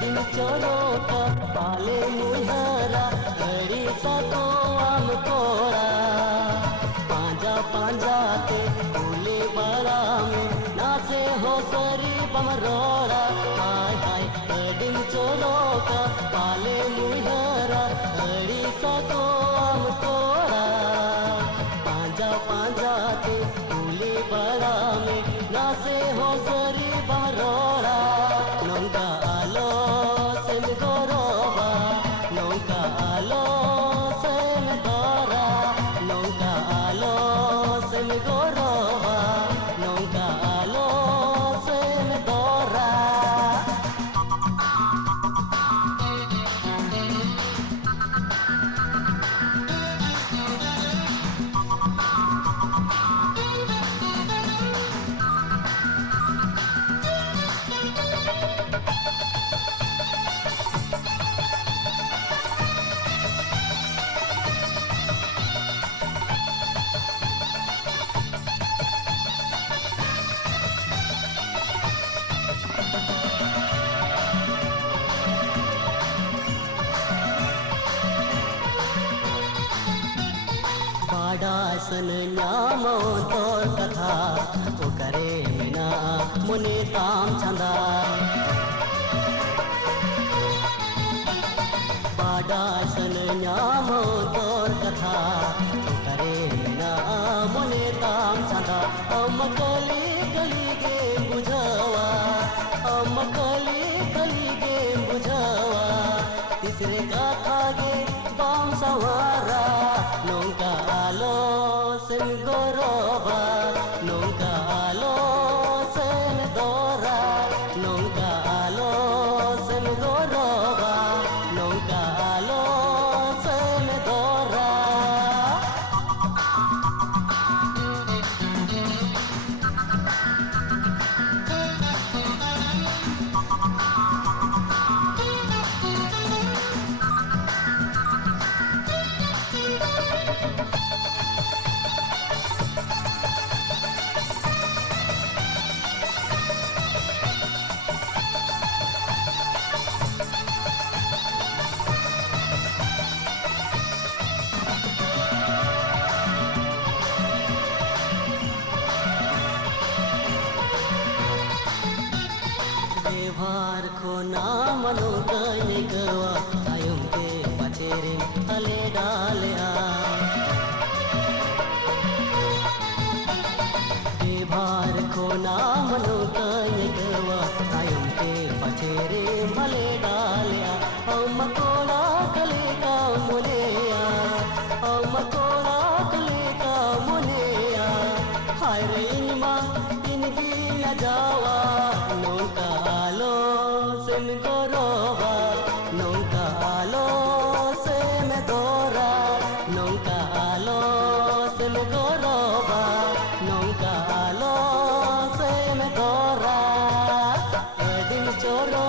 दिन चोरोका पाले मुहरा घड़ी सको आम कोड़ा पांजा पांजा के फूले बड़ा में नाचे हो सरी बमरोड़ा हाय हाय दिन चोरोका पाले मुहरा घड़ी सको आम कोड़ा पांजा पांजा के फूले बड़ा में नाचे हो सरी बमरोड़ा नौका आलो सेम गोरोबा नौका आलो सेम गोरा नौका आलो सेम गोरोबा नौका आलो सेम गोरा सन न्यामो तोर कथा ओ करे ना मुने ताम छंदा पाडा सन न्यामो तोर कथा ओ करे ना मुने ताम छंदा अमकली गली के बुझावा अमकली गली के बुझावा तीसरे कथा गे बाम सवारा नौका आलो सेम गोरोबा नौका आलो सेम दोरा नौका आलो सेम गोरोबा नौका आलो सेम दोरा भार खो नाम नो कने गवा आयुम के पचेरे हले डालया भार खो नाम नो कने गवा आयुम के पचेरे हले डालया हम कोड़ा कले का मुनिया हम कोड़ा कले का मुनिया हाय रे इनमा इनकी न जावा नौका आलो सेम गोरोबा नौका आलो सेम दोरा नौका आलो सेम गोरोबा नौका आलो सेम दोरा दिन चोरो